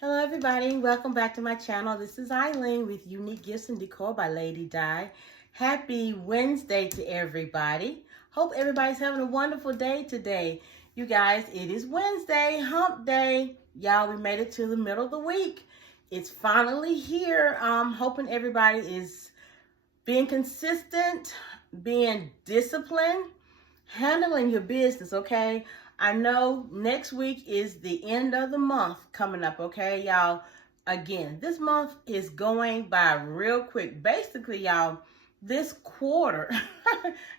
Hello everybody, welcome back to my channel. This is Eileen with Unique Gifts and Decor by Lady Di. Happy Wednesday to everybody. Hope everybody's having a wonderful day today. You guys, it is Wednesday, hump day. Y'all, we made it to the middle of the week. It's finally here. Hoping everybody is being consistent, being disciplined, handling your business, okay? I know next week is the end of the month coming up, okay, y'all? Again, this month is going by real quick. Basically, y'all, this quarter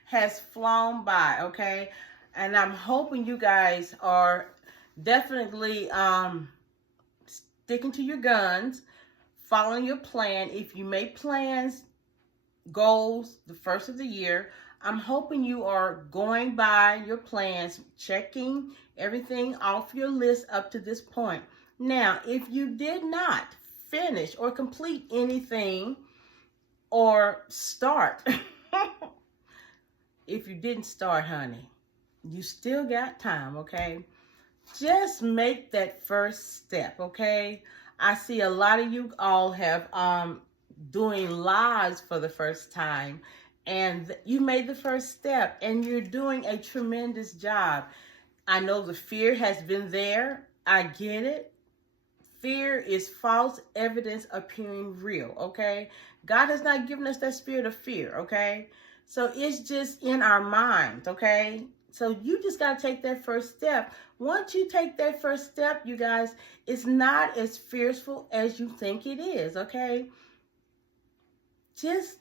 has flown by, okay? And I'm hoping you guys are definitely sticking to your guns, following your plan. If you make plans, goals the first of the year, I'm hoping you are going by your plans, checking everything off your list up to this point. Now, if you did not finish or complete anything or start, if you didn't start, honey, you still got time, okay? Just make that first step, okay? I see a lot of you all have doing lives for the first time, and you made the first step and you're doing a tremendous job. I know the fear has been there. I get it. Fear is false evidence appearing real, okay? God has not given us that spirit of fear, okay? So it's just in our minds, okay? So you just got to take that first step. Once you take that first step, you guys, it's not as fearful as you think it is, okay? Just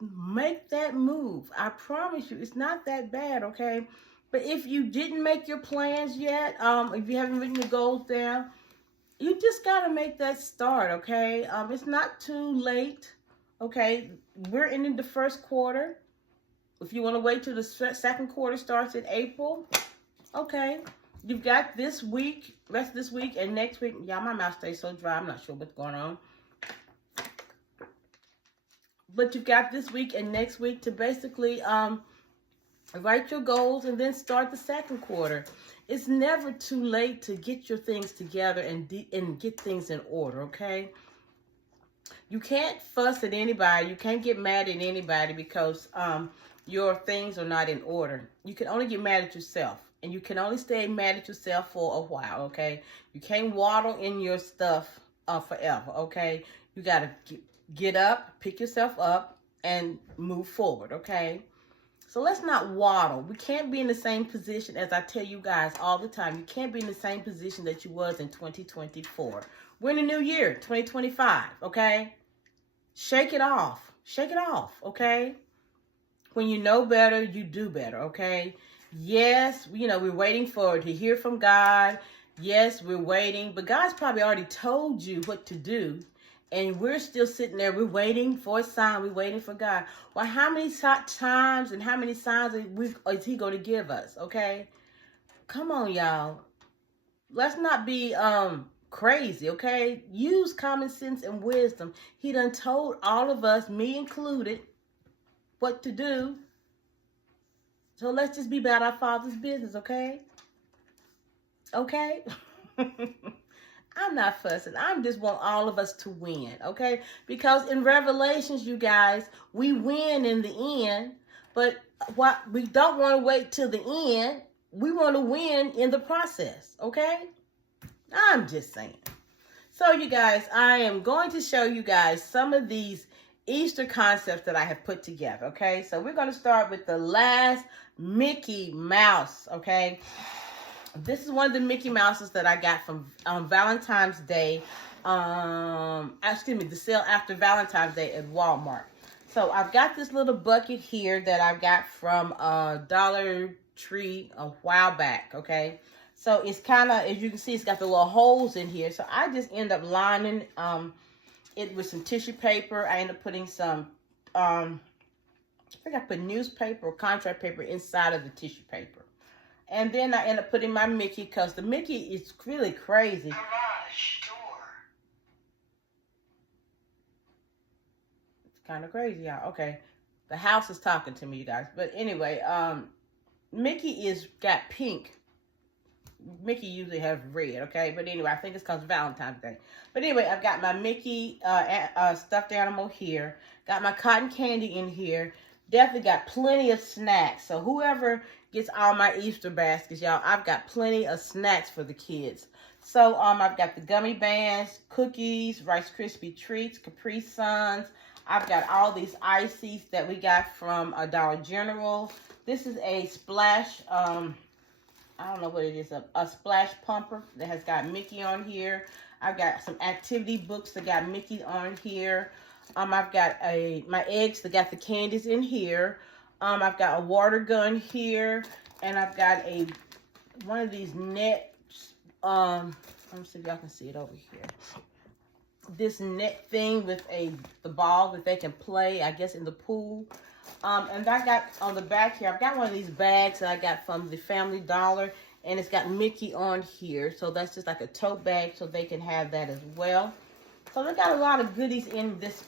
make that move. I promise you, it's not that bad, okay? But if you didn't make your plans yet, if you haven't written your goals down, you just got to make that start, okay? It's not too late, okay? We're in the first quarter. If you want to wait till the second quarter starts in April, okay. You've got this week, rest of this week, and next week. Yeah, my mouth stays so dry. I'm not sure what's going on. But you've got this week and next week to basically write your goals and then start the second quarter. It's never too late to get your things together and get things in order, okay? You can't fuss at anybody. You can't get mad at anybody because your things are not in order. You can only get mad at yourself. And you can only stay mad at yourself for a while, okay? You can't waddle in your stuff forever, okay? You got to get up, pick yourself up, and move forward, okay? So let's not waddle. We can't be in the same position, as I tell you guys all the time. You can't be in the same position that you was in 2024. We're in the new year, 2025, okay? Shake it off. Shake it off, okay? When you know better, you do better, okay? Yes, we're waiting to hear from God. Yes, we're waiting. But God's probably already told you what to do. And we're still sitting there. We're waiting for a sign. We're waiting for God. Well, how many times and how many signs is he going to give us, okay? Come on, y'all. Let's not be crazy, okay? Use common sense and wisdom. He done told all of us, me included, what to do. So let's just be about our Father's business, okay? Okay? I'm not fussing. I just want all of us to win, okay? Because in Revelations, you guys, we win in the end, but what we don't want to wait till the end. We want to win in the process, okay? I'm just saying. So, you guys, I am going to show you guys some of these Easter concepts that I have put together, okay? So we're going to start with the last Mickey Mouse, okay? This is one of the Mickey Mouses that I got from Valentine's Day. The sale after Valentine's Day at Walmart. So I've got this little bucket here that I got from Dollar Tree a while back, okay? So it's kind of, as you can see, it's got the little holes in here. So I just end up lining it with some tissue paper. I end up putting some, I think I put newspaper or contract paper inside of the tissue paper. And then I end up putting my Mickey, because the Mickey is really crazy. Garage door. It's kind of crazy, y'all. Okay. The house is talking to me, you guys. But anyway, Mickey got pink Mickey usually has red, okay? But anyway, I think it's because Valentine's Day. But anyway, I've got my Mickey stuffed animal here. Got my cotton candy in here. Definitely got plenty of snacks. So whoever gets all my Easter baskets, y'all, I've got plenty of snacks for the kids. So I've got the gummy bears, cookies, Rice Krispie treats, Capri Suns. I've got all these ices that we got from Dollar General. This is a splash, I don't know what it is, a splash pumper that has got Mickey on here. I've got some activity books that got Mickey on here. I've got my eggs that got the candies in here. I've got a water gun here, and I've got one of these nets. Let me see if y'all can see it over here. This net thing with the ball that they can play, I guess, in the pool. And I got on the back here, I've got one of these bags that I got from the Family Dollar, and it's got Mickey on here. So that's just like a tote bag, so they can have that as well. So they got a lot of goodies in this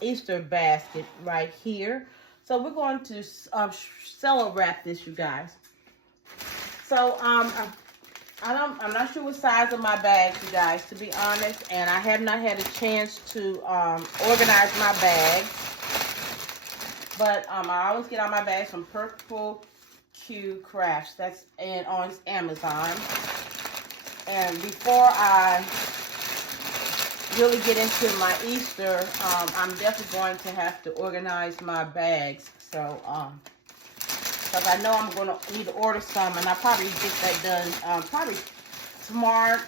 Easter basket right here. So we're going to cello wrap this, you guys. So I'm not sure what size of my bags, you guys, to be honest, and I have not had a chance to organize my bags. But I always get all my bags from Purple Q Crafts. That's on Amazon. And before I really get into my Easter, I'm definitely going to have to organize my bags. So, because I know I'm going to need to order some, and I'll probably get that done probably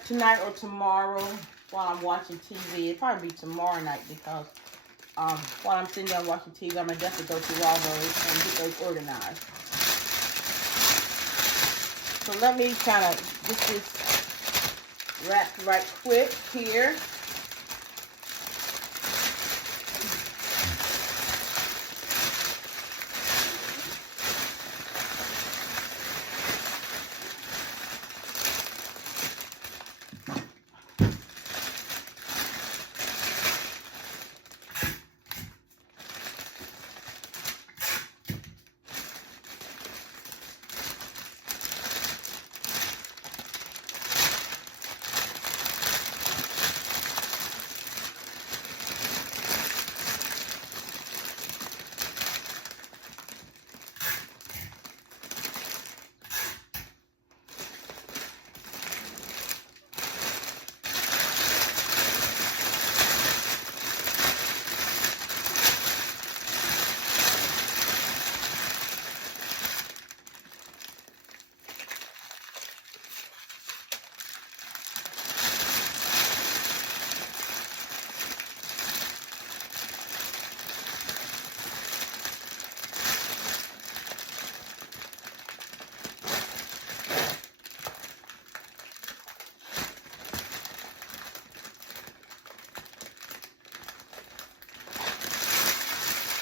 tonight or tomorrow while I'm watching TV. It'll probably be tomorrow night because while I'm sitting there watching TV, I'm going to definitely go through all those and get those organized. So let me kind of get this wrapped right quick here.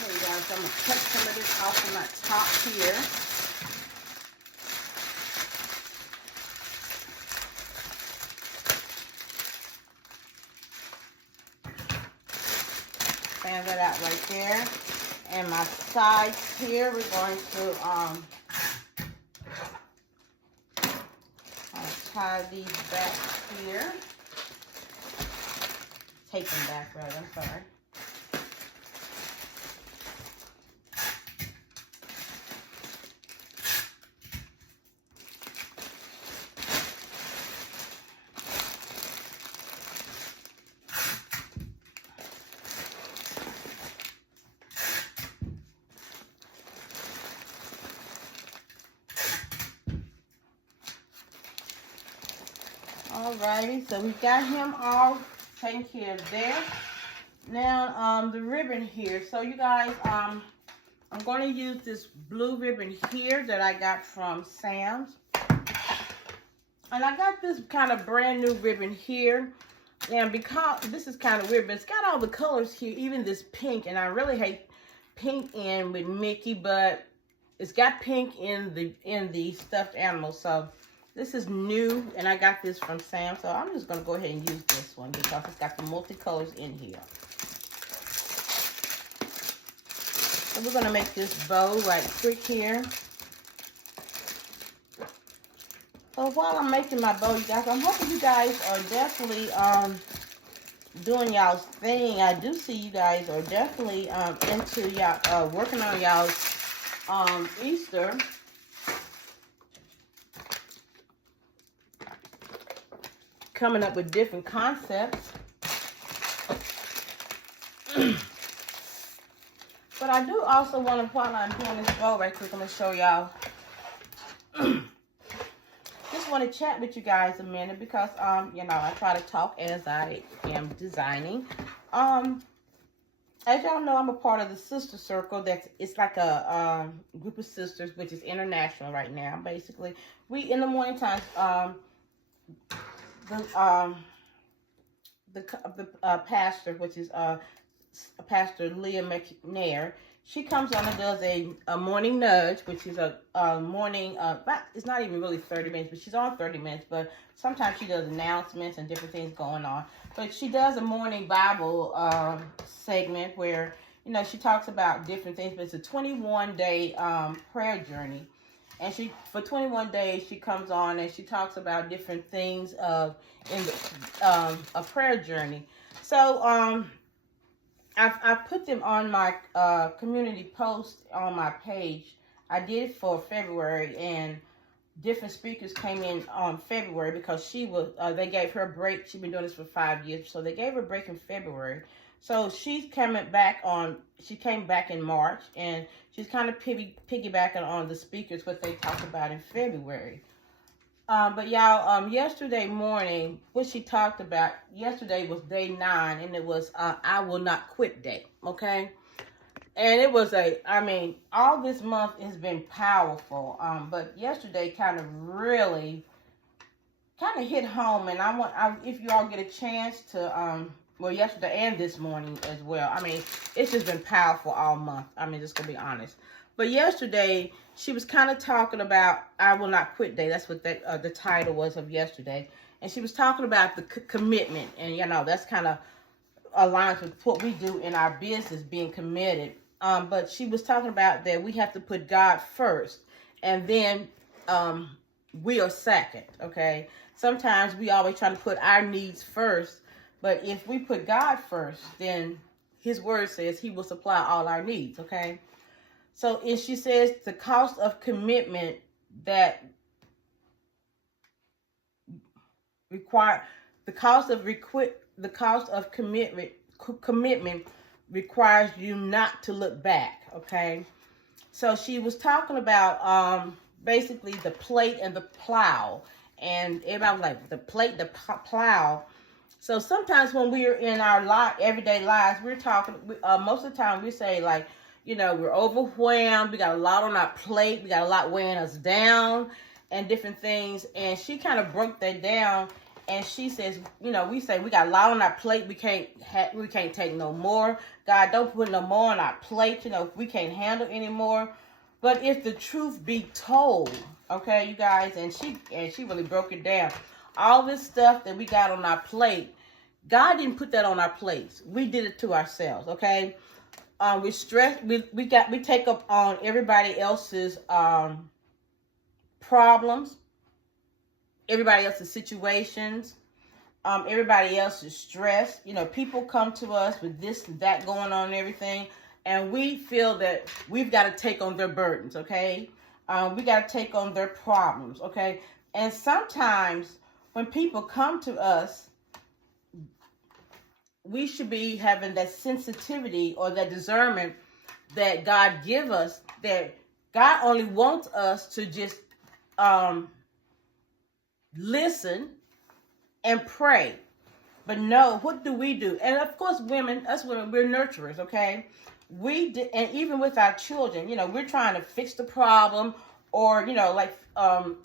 So I'm going to cut some of this off from my top here. Fan that out right there. And my sides here, we're going to tie these back here. Take them back, rather, I'm sorry. Alrighty, so we've got him all taken care of there. Now, the ribbon here. So you guys, I'm going to use this blue ribbon here that I got from Sam's. And I got this kind of brand new ribbon here. And because this is kind of weird, but it's got all the colors here, even this pink. And I really hate pink in with Mickey, but it's got pink in the stuffed animal. So this is new, and I got this from Sam, so I'm just going to go ahead and use this one because it's got the multicolors in here. So we're going to make this bow right quick here. So So while I'm making my bow, you guys, I'm hoping you guys are definitely doing y'all's thing. I do see you guys are definitely into y'all working on y'all's Easter. Coming up with different concepts. But I do also want to, while I'm doing this bow right quick, I'm going to show y'all. Just want to chat with you guys a minute because, you know, I try to talk as I am designing. As y'all know, I'm a part of the Sister Circle. It's like a group of sisters, which is international right now. Basically, we in the morning times, the pastor, which is Pastor Leah McNair, she comes on and does a morning nudge, which is a morning, it's not even really 30 minutes, but she's on 30 minutes, but sometimes she does announcements and different things going on. But she does a morning Bible segment where, you know, she talks about different things, but it's a 21-day prayer journey. And for 21 days, she comes on and she talks about different things in a prayer journey. So, I put them on my community post on my page. I did it for February, and different speakers came in on February because they gave her a break. She's been doing this for 5 years, so they gave her a break in February. So she came back in March, and she's kind of piggybacking on the speakers, what they talked about in February. But y'all, yesterday morning, what she talked about, yesterday was day 9, and it was I Will Not Quit Day, okay? And it was all this month has been powerful, but yesterday kind of hit home, and if you all get a chance to, well, yesterday and this morning as well, it's just been powerful all month, just gonna be honest. But yesterday, she was kind of talking about I Will Not Quit Day. That's what the title was of yesterday. And she was talking about the commitment. And, you know, that's kind of aligns with what we do in our business, being committed. But she was talking about that we have to put God first. And then we are second, okay? Sometimes we always try to put our needs first. But if we put God first, then his word says he will supply all our needs, okay? So, and she says the cost of commitment commitment requires you not to look back. Okay, so she was talking about basically the plate and the plow, and everybody was like the plate, the plow. So sometimes when we're in our everyday lives, we're talking. Most of the time, we say like, you know, we're overwhelmed. We got a lot on our plate. We got a lot weighing us down and different things. And she kind of broke that down. And she says, you know, we say we got a lot on our plate. We can't take no more. God, don't put no more on our plate. You know, we can't handle anymore. But if the truth be told, okay, you guys, and she really broke it down. All this stuff that we got on our plate, God didn't put that on our plates. We did it to ourselves, okay? We stress. We take up on everybody else's problems, everybody else's situations, everybody else's stress. You know, people come to us with this and that going on and everything, and we feel that we've got to take on their burdens. Okay, we got to take on their problems. Okay, and sometimes when people come to us, we should be having that sensitivity or that discernment that God give us, that God only wants us to just listen and pray. But no, what do? And of course, us women, we're nurturers, okay? And even with our children, you know, we're trying to fix the problem, or, you know, like,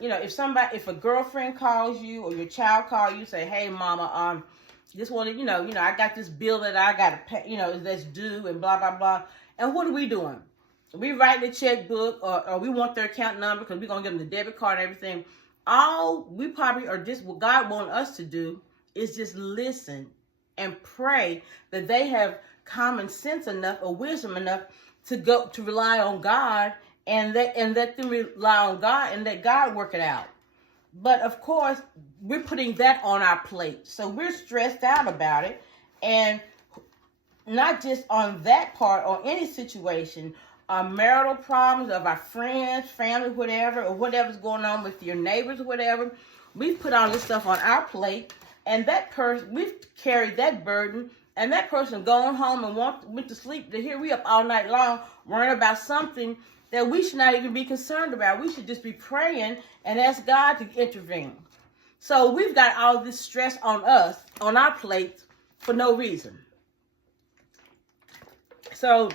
you know, if a girlfriend calls you or your child calls you, say, hey, mama, just want to, you know, I got this bill that I got to pay, you know, that's due and blah, blah, blah. And what are we doing? We write the checkbook, or we want their account number because we're going to give them the debit card and everything. All we probably are just, what God wants us to do is just listen and pray that they have common sense enough or wisdom enough to rely on God, and let them rely on God and let God work it out. But of course, we're putting that on our plate. So we're stressed out about it. And not just on that part or any situation, marital problems of our friends, family, whatever, or whatever's going on with your neighbors or whatever. We've put all this stuff on our plate, and that person, we've carried that burden, and that person going home and went to sleep. To hear we up all night long worrying about something that we should not even be concerned about. We should just be praying and ask God to intervene. So we've got all this stress on us, on our plates, for no reason. So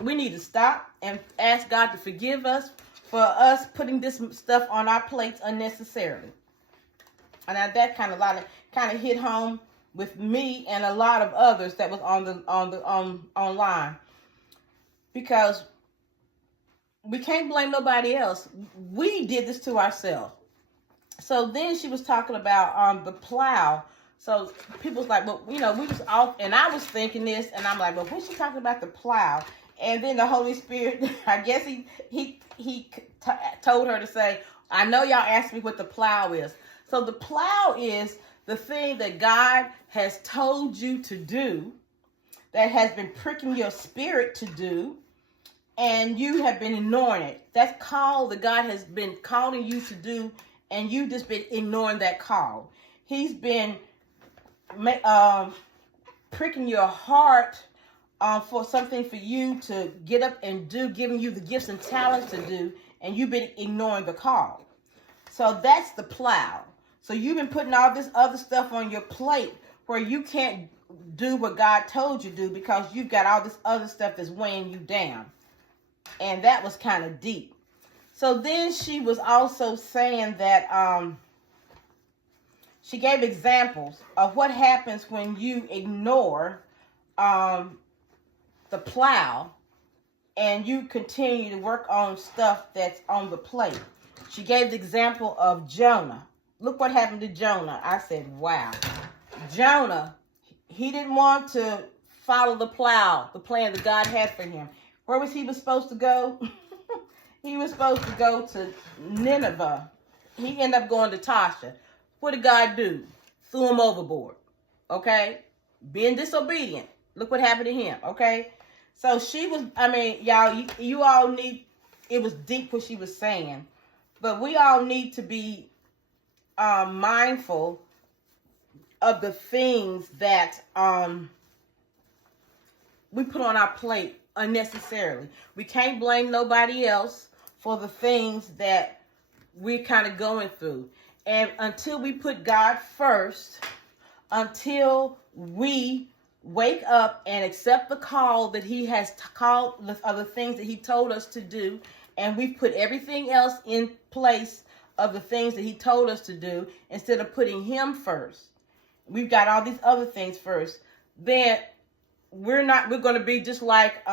we need to stop and ask God to forgive us for us putting this stuff on our plates unnecessarily. And that kind of hit home with me and a lot of others that was online, because we can't blame nobody else. We did this to ourselves. So then she was talking about the plow. So people's like, well, we was off, and I was thinking this, and I'm like, well, when's she talking about the plow? And then the Holy Spirit, I guess he told her to say, I know y'all asked me what the plow is. So the plow is the thing that God has told you to do, that has been pricking your spirit to do, and you have been ignoring it. That's call that God has been calling you to do, and you've just been ignoring that call. He's been pricking your heart for something for you to get up and do, giving you the gifts and talents to do, and you've been ignoring the call. So that's the plow. So you've been putting all this other stuff on your plate where you can't do what God told you to do because you've got all this other stuff that's weighing you down. And that was kind of deep. So then she was also saying that she gave examples of what happens when you ignore the plow and you continue to work on stuff that's on the plate. She gave the example of Jonah. Look what happened to Jonah. I said, wow. Jonah, he didn't want to follow the plow, the plan that God had for him. Where was he supposed to go? He was supposed to go to Nineveh. He ended up going to Tasha. What did God do? Threw him overboard. Okay? Being disobedient. Look what happened to him. Okay? So she was, y'all, you all need, it was deep what she was saying. But we all need to be mindful of the things that we put on our plate unnecessarily. We can't blame nobody else for the things that we're kind of going through. And until we put God first, until we wake up and accept the call that he has called, the other things that he told us to do, and we put everything else in place of the things that he told us to do, instead of putting him first, we've got all these other things first, then we're going to be just like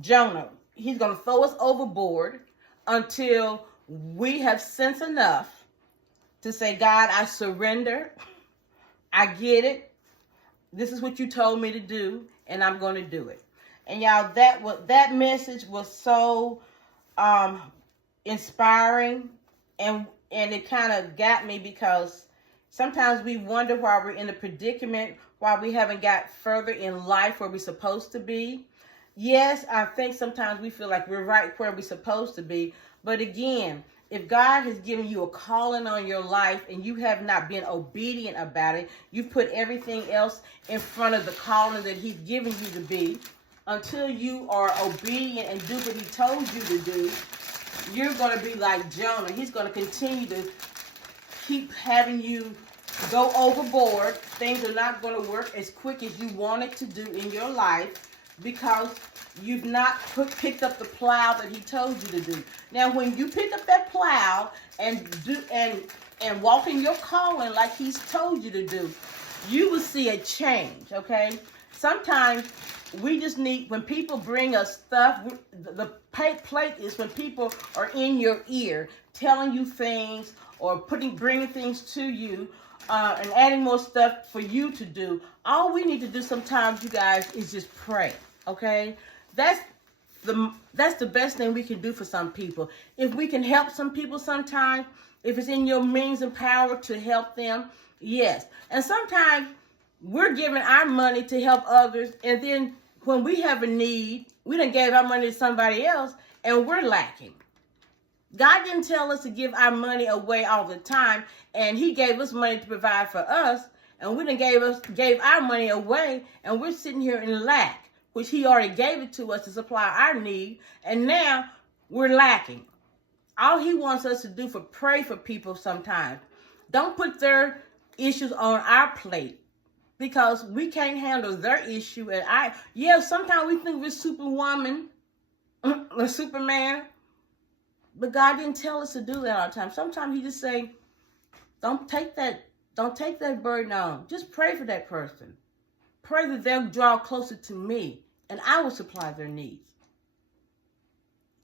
Jonah. He's going to throw us overboard until we have sense enough to say, God, I surrender. I get it. This is what you told me to do, and I'm going to do it. And y'all, that message was so inspiring, and it kind of got me, because sometimes we wonder why we're in a predicament, why we haven't got further in life where we're supposed to be. Yes, I think sometimes we feel like we're right where we're supposed to be. But again, if God has given you a calling on your life and you have not been obedient about it, you've put everything else in front of the calling that he's given you to be, until you are obedient and do what he told you to do, you're going to be like Jonah. He's going to continue to keep having you go overboard. Things are not going to work as quick as you want it to do in your life, because you've not picked up the plow that he told you to do. Now, when you pick up that plow and walk in your calling like he's told you to do, you will see a change, okay? Sometimes we just need, when people bring us stuff, the plate is when people are in your ear telling you things or bringing things to you and adding more stuff for you to do. All we need to do sometimes, you guys, is just pray, okay? That's the best thing we can do for some people. If we can help some people sometimes, If it's in your means and power to help them, yes. And sometimes we're giving our money to help others, and then when we have a need, we done gave our money to somebody else, and we're lacking. God didn't tell us to give our money away all the time, and he gave us money to provide for us, and we done gave our money away, and we're sitting here in lack, which he already gave it to us to supply our need, and now we're lacking. All he wants us to do for pray for people sometimes. Don't put their issues on our plate, because we can't handle their issue. And sometimes we think we're Superwoman or Superman, but God didn't tell us to do that all the time. Sometimes he just say, don't take that burden on. Just pray for that person. Pray that they'll draw closer to me, and I will supply their needs.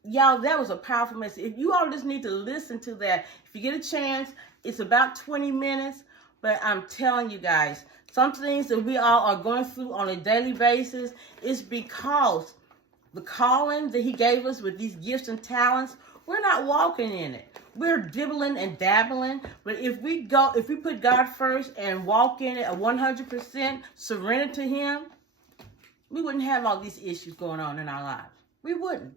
Y'all, that was a powerful message. If you all just need to listen to that, if you get a chance, it's about 20 minutes. But I'm telling you guys, some things that we all are going through on a daily basis is because the calling that he gave us with these gifts and talents, we're not walking in it. We're dibbling and dabbling. But if we put God first and walk in it 100%, surrender to him, we wouldn't have all these issues going on in our lives. We wouldn't.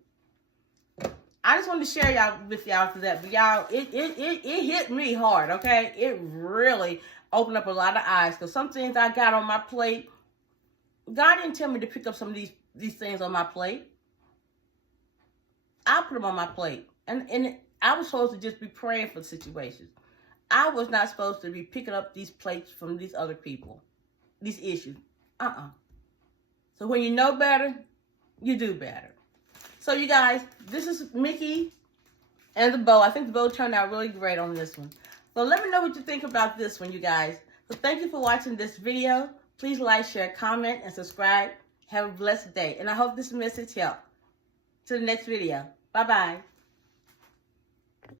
I just wanted to share with y'all for that. But y'all, it hit me hard, okay? It really opened up a lot of eyes. Because some things I got on my plate, God didn't tell me to pick up some of these things on my plate. I put them on my plate. And I was supposed to just be praying for situations. I was not supposed to be picking up these plates from these other people. These issues. So when you know better, you do better. So you guys, this is Mickey and the bow. I think the bow turned out really great on this one. So let me know what you think about this one, you guys. So thank you for watching this video. Please like, share, comment, and subscribe. Have a blessed day. And I hope this message helped. To the next video. Bye-bye.